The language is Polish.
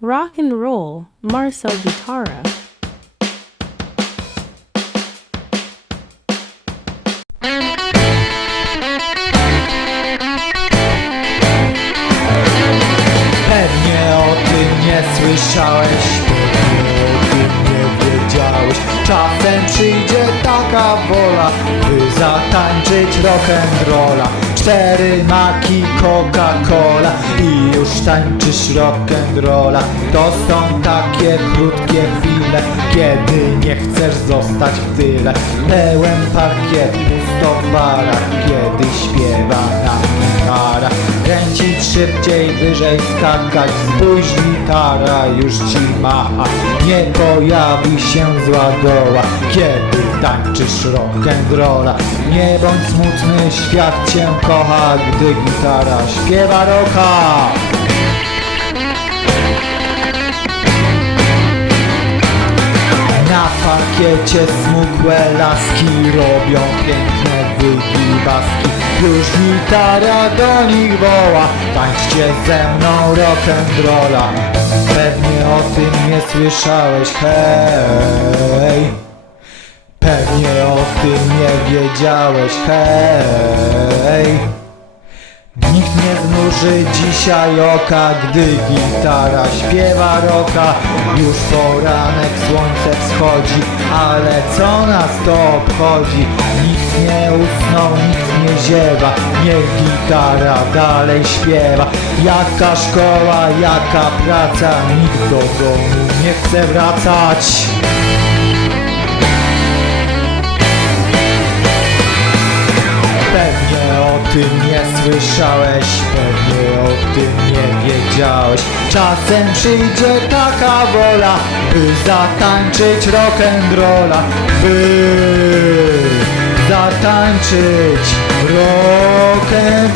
Rock and roll, Marcel Guitarra. Pewnie o tym nie słyszałeś, pewnie o tym nie wiedziałeś. Czasem przyjdzie taka wola, by zatańczyć rock'n'rolla. Cztery maki Coca-Cola i już tańczysz rock'n'rolla. To są takie krótkie chwile, kiedy nie chcesz zostać w tyle. Pełen parkiet, pusto kiedy szybciej, wyżej skakać, spójrz gitara już ci macha. Nie pojawi się zła doła, kiedy tańczysz rock'n'rolla. Nie bądź smutny, świat cię kocha, gdy gitara śpiewa rocka. Na parkiecie smukłe laski robią piękne Już gitara do nich woła. Tańczcie ze mną rock'n'rolla Pewnie o tym nie słyszałeś, hej. Pewnie o tym nie wiedziałeś, hej. Nikt nie znuży dzisiaj oka, gdy gitara śpiewa roka Już poranek, słońce wschodzi, ale co nas to obchodzi? Nikt nie usnął, ziewa, niech gitara dalej śpiewa. Jaka szkoła, jaka praca, nikt do domu nie chce wracać. Pewnie o tym nie słyszałeś, pewnie o tym nie wiedziałeś. Czasem przyjdzie taka wola, by zatańczyć rock'n'rolla By zatańczyć rock'n'rolla